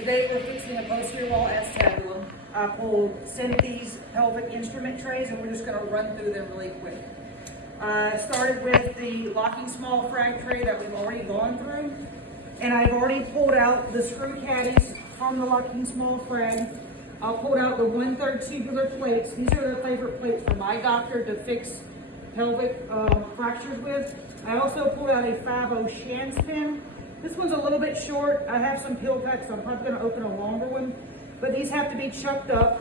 Today we're fixing a posterior wall acetabulum. I pulled Synthes pelvic instrument trays and we're just going to run through them really quick. I started with the locking small frag tray that we've already gone through. And I've already pulled out the screw caddies from the locking small frag. I pulled out the 1/3 tubular plates. These are the favorite plates for my doctor to fix pelvic fractures with. I also pulled out a 5/0 Shands pin. This one's a little bit short. I have some pill packs, so I'm probably going to open a longer one. But these have to be chucked up,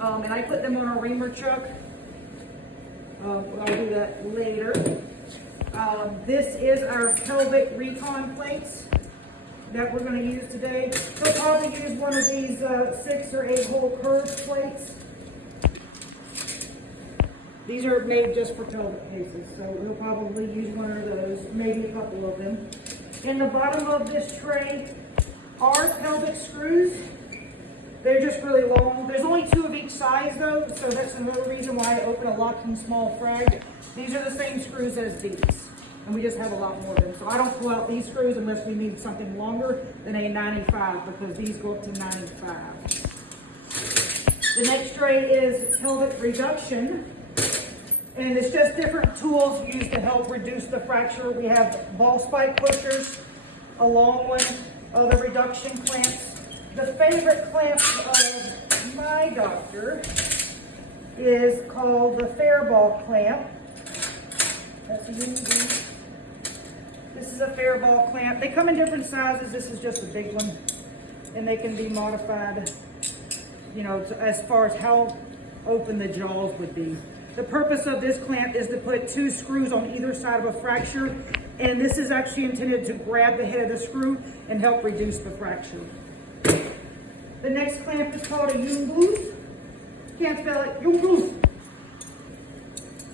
and I put them on a reamer chuck. I'll do that later. This is our pelvic recon plates that we're going to use today. We'll probably use one of these 6 or 8 hole curved plates. These are made just for pelvic cases, so we'll probably use one of those, maybe a couple of them. In the bottom of this tray are pelvic screws. They're just really long. There's only 2 of each size though, so that's another reason why I open a locking small frag. These are the same screws as these, and we just have a lot more of them. So I don't pull out these screws unless we need something longer than a 95, because these go up to 95. The next tray is pelvic reduction. And it's just different tools used to help reduce the fracture. We have ball spike pushers, a long one, the reduction clamps. The favorite clamp of my doctor is called the Fairball clamp. That's a unique. This is a Fairball clamp. They come in different sizes. This is just a big one. And they can be modified, you know, as far as how open the jaws would be. The purpose of this clamp is to put 2 screws on either side of a fracture, and this is actually intended to grab the head of the screw and help reduce the fracture. The next clamp is called a Jungbluth. Can't spell it, Jungbluth.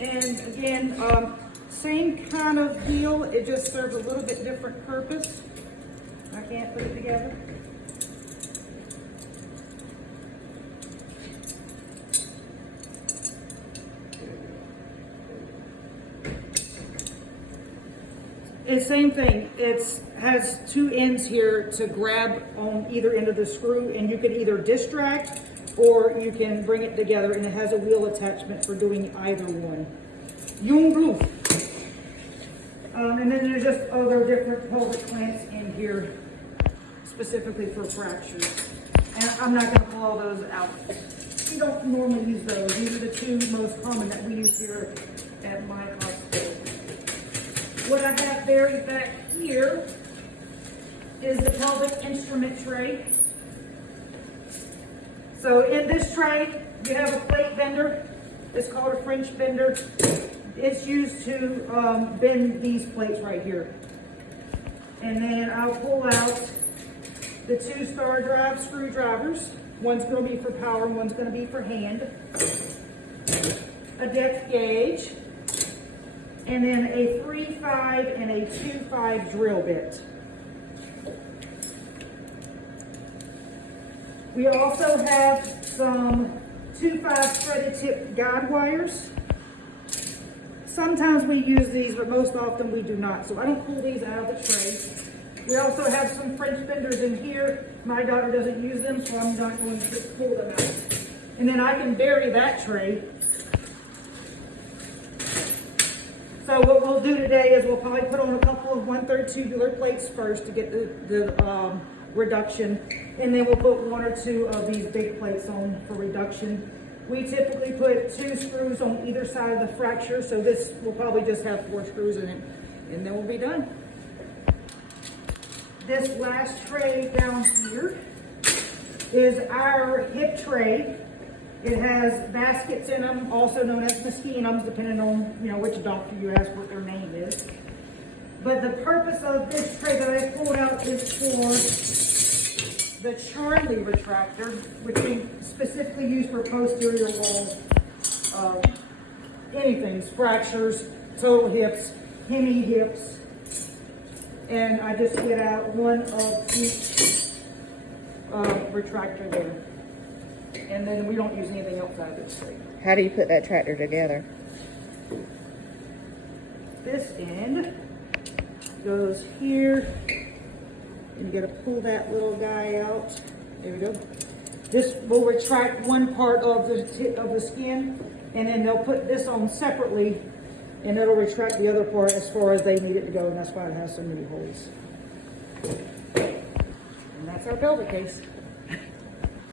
And again, same kind of deal, it just serves a little bit different purpose. I can't put it together. It's the same thing. It has 2 ends here to grab on either end of the screw, and you can either distract or you can bring it together, and it has a wheel attachment for doing either one. Jungbluth. And then there's just other different pelvic clamps in here specifically for fractures. And I'm not going to pull all those out. We don't normally use those. These are the 2 most common that we use here at my hospital. What I have buried back here is the pelvic instrument tray. So in this tray, you have a plate bender. It's called a French bender. It's used to bend these plates right here. And then I'll pull out the 2 star drive screwdrivers. One's going to be for power and one's going to be for hand. A depth gauge. And then a 3/5 and a 2/5 drill bit. We also have some 2/5 threaded tip guide wires. Sometimes we use these, but most often we do not. So I don't pull these out of the tray. We also have some French benders in here. My daughter doesn't use them, so I'm not going to pull them out. And then I can bury that tray. So what we'll do today is we'll probably put on a couple of 1/3 tubular plates first to get the reduction, and then we'll put 1 or 2 of these big plates on for reduction. We typically put 2 screws on either side of the fracture, so this will probably just have 4 screws in it, and then we'll be done. This last tray down here is our hip tray. It has baskets in them, also known as mesquinums, depending on which doctor you ask what their name is. But the purpose of this tray that I pulled out is for the Charlie retractor, which we specifically use for posterior wall, anything, fractures, total hips, hemi hips, and I just get out 1 of each retractor there. And then we don't use anything else out of this tray. How do you put that tractor together? This end goes here, And you gotta pull that little guy out. There we go. This will retract one part of the skin, and then they'll put this on separately, and it'll retract the other part as far as they need it to go, and that's why it has so many holes. And that's our pelvic case.